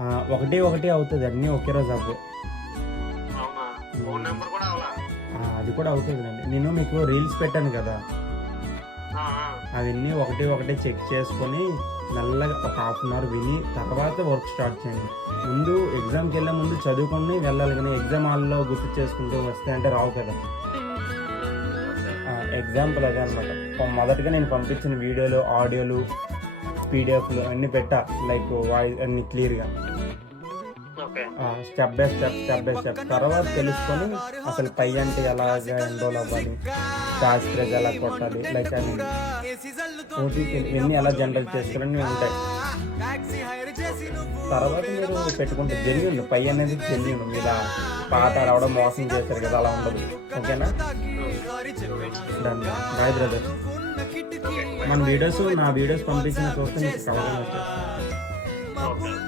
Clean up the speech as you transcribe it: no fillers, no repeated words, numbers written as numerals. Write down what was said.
ఒకటి ఒకటి అవుతుంది, అన్నీ ఒకే రోజు అవ్వవు. అవునా? ఫోన్ నెంబర్ కూడా అవలా? అది కూడా అవుతుందండి. నేను మీకు రీల్స్ పెట్టాను కదా, ఆ, ఆ. అవన్నీ ఒకటి ఒకటి చెక్ చేసుకొని మెల్లగా ఒక హాఫ్ అన్ అవర్ విని తర్వాత వర్క్ స్టార్ట్ చేయండి. ముందు ఎగ్జామ్కి వెళ్ళే ముందు చదువుకొని వెళ్ళాలి, కానీ ఎగ్జామ్ హాల్లో గుర్తు చేసుకుంటూ వస్తే అంటే రావు కదా. ఎగ్జాంపుల్ అదే అనమాట. మొదటగా నేను పంపించిన వీడియోలు, ఆడియోలు, పీడిఎఫ్లు అన్నీ పెట్టా, లైక్ వాయిస్ అన్ని క్లియర్గా, ఓకే. Step by step. తర్వాత తెలుసుకొని అసలు పై అంటే ఎలాగా ఎన్రోల్ అవ్వాలి, టాస్ ప్రెస్ ఎలా కొట్టాలి, లైక్ అని ఓటీపీ ఇవన్నీ ఎలా జనరేట్ చేసుకోవాలని ఉంటాయి. తర్వాత మీరు పెట్టుకుంటే జెన్యూన్, పై అనేది జెన్యూన్. మీరు పాత రావడం మోసం చేశారు కదా, అలా ఉండదు. ఓకేనా? Bye brother. మన వీడియోస్, నా వీడియోస్ పంపించిన చూస్తే మీకు అవగాహన వచ్చేస్తుంది. ఓకే.